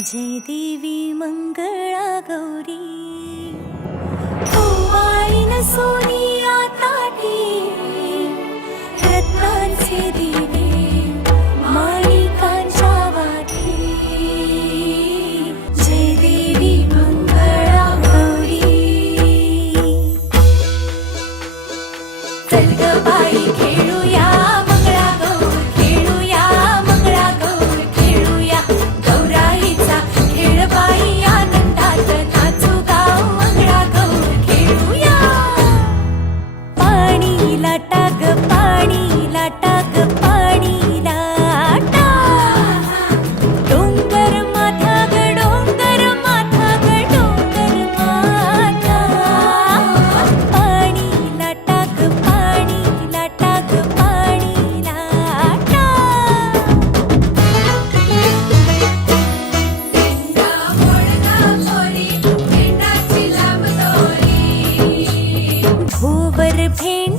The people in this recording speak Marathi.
जय देवी मंगला गौरी। लाटा ग पाणी लाटा ग पाणी लाटा. डोंगर माथा ग डोंगर माथा. ग डोंगर माथा पाणी लाटा. ग पाणी लाटा ग पाणी लाटा भोवरा नाचे